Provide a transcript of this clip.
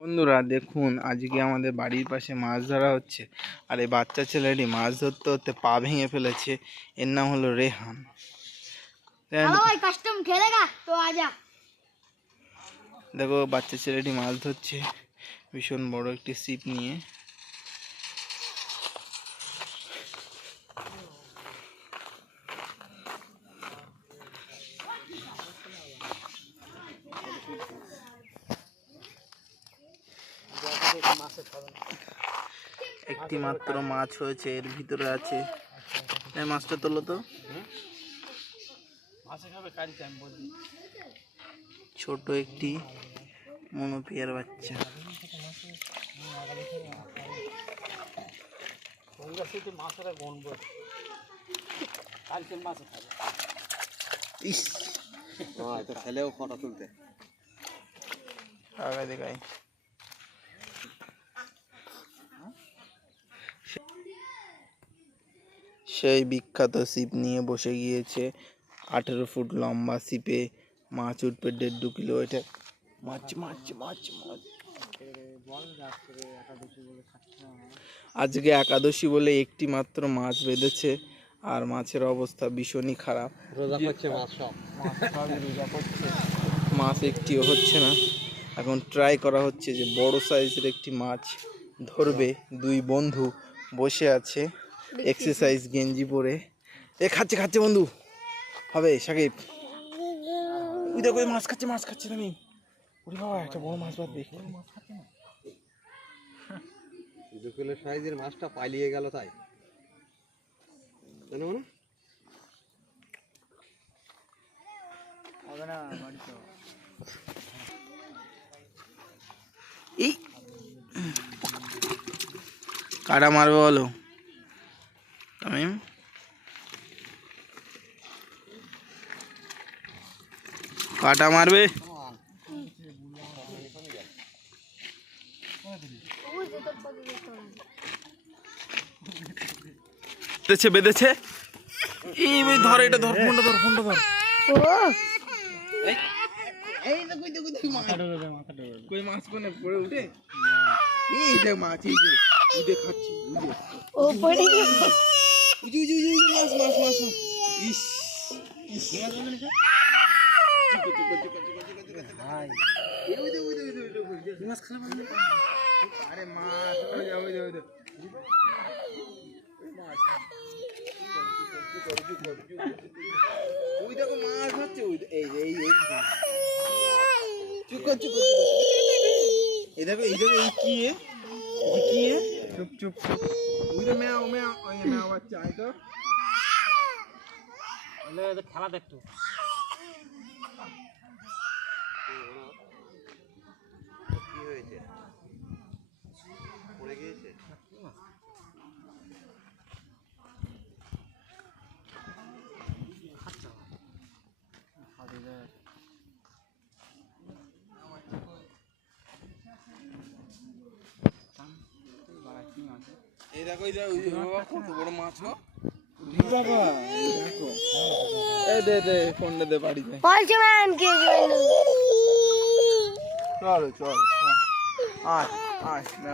বন্ধুরা দেখুন আজকে আমাদের বাড়ির পাশে মাছ ধরা হচ্ছে। আর এই বাচ্চা ছেলেটি মাছ ধরতে হতে পা ভেঙে ফেলেছে। এর নাম হলো রেহান। দেখো বাচ্চা ছেলেটি মাছ ধরছে। ভীষণ বড় একটি সিপ নিয়ে। একটি মাত্র মাছ হয়েছে এর ভিতরে আছে। এই মাছটা তোলো তো। ছোট একটি মনোপিয়ার বাচ্চা। ইস। খেলেও ফটো তুলতে। আগা দেখাই। সেই বিখ্যাত ছিপ নিয়ে বসে গিয়েছে। আঠেরো ফুট লম্বা ছিপে মাছ উঠবে দেড় দু কিলো এটা মাছ মাছ মাছ মাছ। আজকে একাদশী বলে একটি মাত্র মাছ বেঁধেছে আর মাছের অবস্থা ভীষণই খারাপ। মাছ একটিও হচ্ছে না। এখন ট্রাই করা হচ্ছে যে বড় সাইজের একটি মাছ ধরবে। দুই বন্ধু বসে আছে। এক্সারসাইজ গেঞ্জি পরে। এ খাচ্ছে খাচ্ছে বন্ধু। হবে সাকিব। ওই দেখো মাছ খাচ্ছে মাছ খাচ্ছে তুমি ওরে বাবা একটা বড় মাছ বাদ দেখি দু। কিলো সাইজের মাছটা পালিয়ে গেল তাই। জানো না এই। কাটা মারবে বলো? তামিম কাটা মারবে বেঁধেছে বেঁধেছে। এই ধর এটা ধর ফোনটা ধর ফোনটা ধর। এই তো কই তো কই মাছ মাথা কোনে? পড়ে উঠে? এই দেখ মাছ এই যে খাচ্ছি ও পড়ে গেছে। উজু উজু উজু মাছ মাছ মাছ মাছ। ইস ইস ওই দে। আরে মাছ ওই দে, ওই দে, ওই দে। ওই মাছ। দেখো মাছ হচ্ছে ওই এই এই এই চুকো চুকো চুকো এই দেখো এই দেখো এই কি কি? চুপ চুপ চুপ ওই যে ম্যাও ম্যাও ওই ম্যাও বাচ্চা আয় তো খেলা দেখতো কি হয়েছে পড়ে গিয়েছে এই দেখো এই কত বড় মাছ গো। বাবা দে দে ফোনটা দে বাড়িতে বলছো ম্যাম কে গেল চলো চলো আয় আয় না